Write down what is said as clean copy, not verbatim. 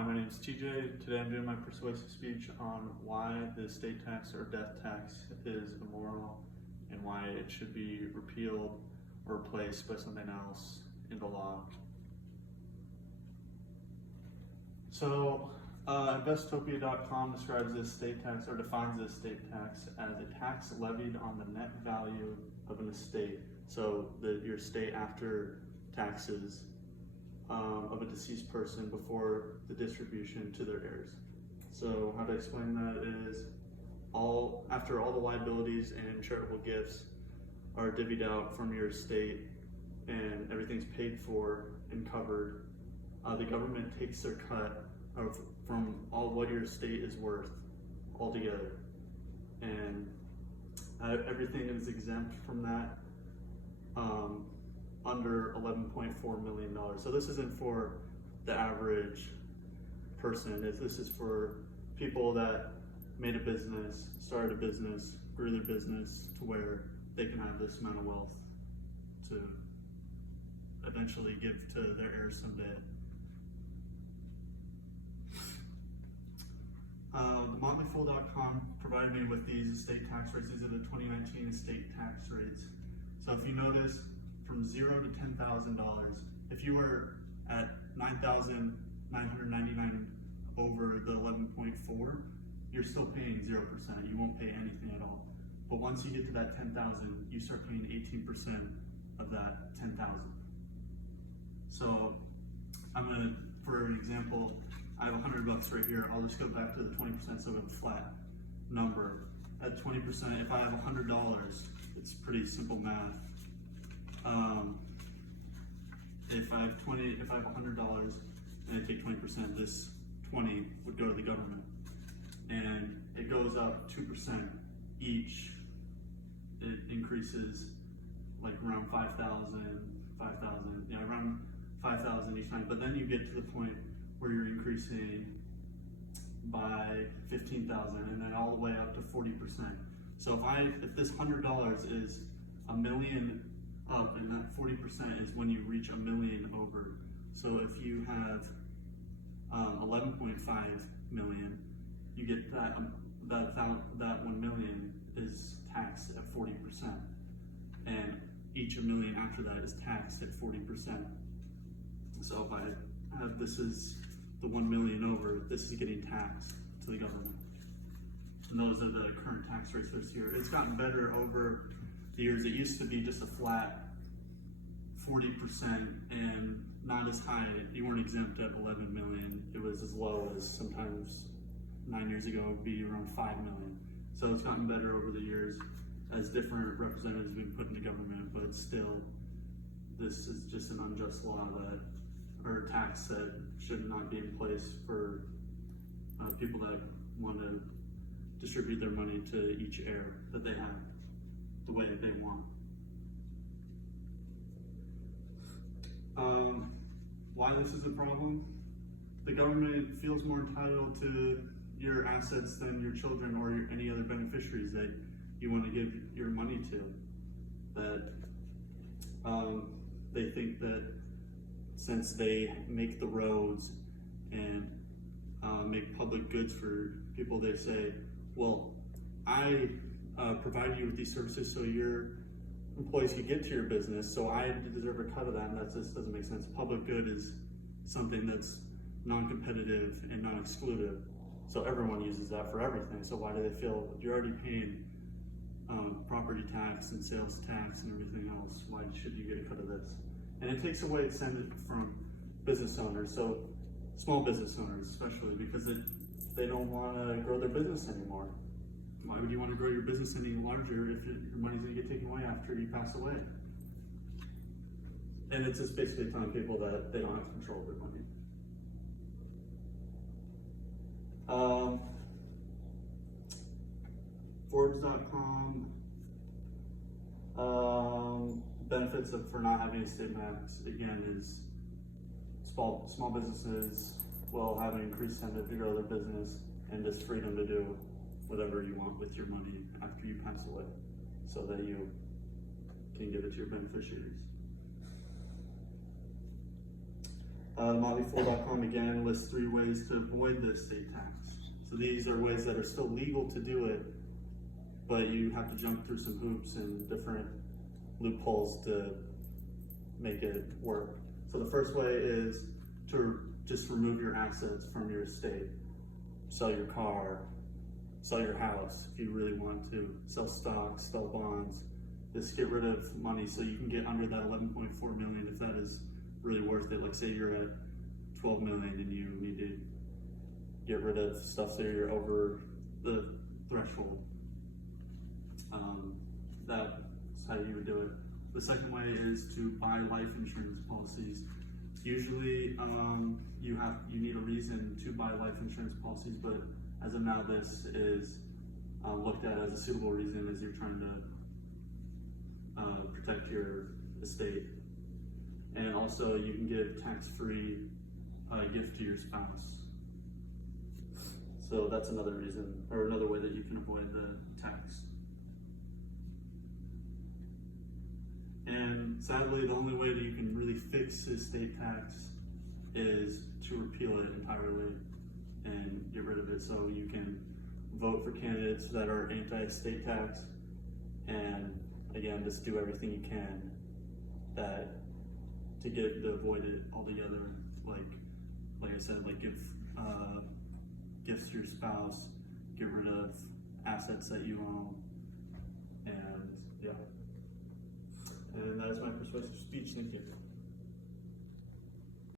Hi, my name is TJ. Today I'm doing my persuasive speech on why the estate tax or death tax is immoral and why it should be repealed or replaced by something else in the law. So, Investopia.com describes this estate tax or defines this estate tax as a tax levied on the net value of an estate. So, your estate after taxes of a deceased person before the distribution to their heirs. So how to explain that is after all the liabilities and charitable gifts are divvied out from your estate and everything's paid for and covered, the government takes their cut from all what your estate is worth altogether, and everything is exempt from that. Under $11.4 million. So this isn't for the average person. This is for people that made a business, started a business, grew their business to where they can have this amount of wealth to eventually give to their heirs someday. TheMotleyFool.com provided me with these estate tax rates. These are the 2019 estate tax rates. So if you notice, from $0 to $10,000, if you are at $9,999 over the 11.4, you're still paying 0%. You won't pay anything at all. But once you get to that 10,000, you start paying 18% of that 10,000. So for example, I have $100 right here. I'll just go back to the 20%, so I have a flat number. At 20%, if I have $100, it's pretty simple math. If I have $100 and I take 20%, this 20 would go to the government, and it goes up 2% each. It increases like around 5,000, around 5,000 each time. But then you get to the point where you're increasing by 15,000, and then all the way up to 40%. So if this $100 is $1 million up, and that 40% is when you reach $1 million over. So if you have 11.5 million, you get that 1 million is taxed at 40%, and each $1 million after that is taxed at 40%. So if I have this is the 1 million over, this is getting taxed to the government. And those are the current tax rates this year. It's gotten better over the years. It used to be just a flat 40% and not as high. You weren't exempt at 11 million. It was as low as sometimes 9 years ago it would be around 5 million. So it's gotten better over the years as different representatives have been put into government, but still, this is just an unjust law or tax that should not be in place for people that want to distribute their money to each heir that they have the way that they want. Why this is a problem? The government feels more entitled to your assets than your children or any other beneficiaries that you want to give your money to. That they think that since they make the roads and make public goods for people, they say, well, I provide you with these services so your employees can get to your business, so I deserve a cut of that, and that just doesn't make sense. Public good is something that's non-competitive and non-exclusive, so everyone uses that for everything. So why do they feel you're already paying property tax and sales tax and everything else? Why should you get a cut of this? And it takes away incentive from business owners, so small business owners especially, because they don't want to grow their business anymore. Why would you want to grow your business any larger if your money's going to get taken away after you pass away? And it's just basically telling people that they don't have control of their money. Forbes.com, benefits for not having a estate tax, again, is small businesses will have an increased incentive to grow their business and just freedom to do whatever you want with your money after you pass away, so that you can give it to your beneficiaries. MotleyFool.com again lists 3 ways to avoid the estate tax. So these are ways that are still legal to do it, but you have to jump through some hoops and different loopholes to make it work. So the first way is to just remove your assets from your estate. Sell your car, sell your house if you really want to, sell stocks, sell bonds. Just get rid of money so you can get under that 11.4 million if that is really worth it. Like say you're at 12 million and you need to get rid of stuff so you're over the threshold. That's how you would do it. The second way is to buy life insurance policies. Usually you need a reason to buy life insurance policies, but as of now this is looked at as a suitable reason as you're trying to protect your estate. And also you can give tax-free gift to your spouse. So that's another reason, or another way that you can avoid the tax. And sadly, the only way that you can really fix estate tax is to repeal it entirely and get rid of it. So you can vote for candidates that are anti-estate tax, and again, just do everything you can to avoid it altogether. Like I said, like give gifts to your spouse, get rid of assets that you own, and yeah. And that is my persuasive speech. Thank you.